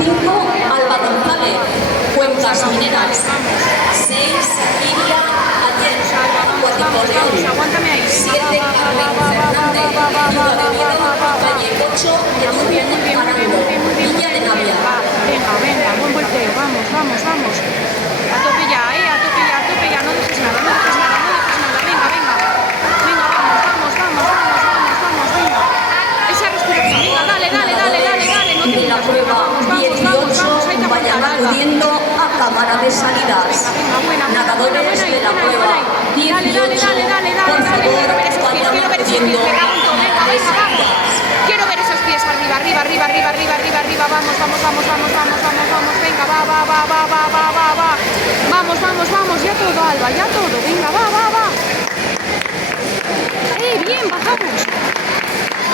5, Alba González, Cuencas Mineras. 6, Iria Atienza, Guaticoleón. 7, Carmen Fernández, Ciudad de Oviedo, calle 8, de Arango, Villa de Navia. Venga, buen volteo, vamos. A tope ya, no dejes nada, venga, vamos, venga. Esa respiración, venga, dale, no te De la prueba 18 vayan acudiendo a cámara de salidas. Nadadores de la prueba 18, por favor, vayan acudiendo a cámara de salidas. Quiero ver esos pies arriba, vamos, venga, va. Vamos, ya todo, Alba, venga, va. Bien, bajamos.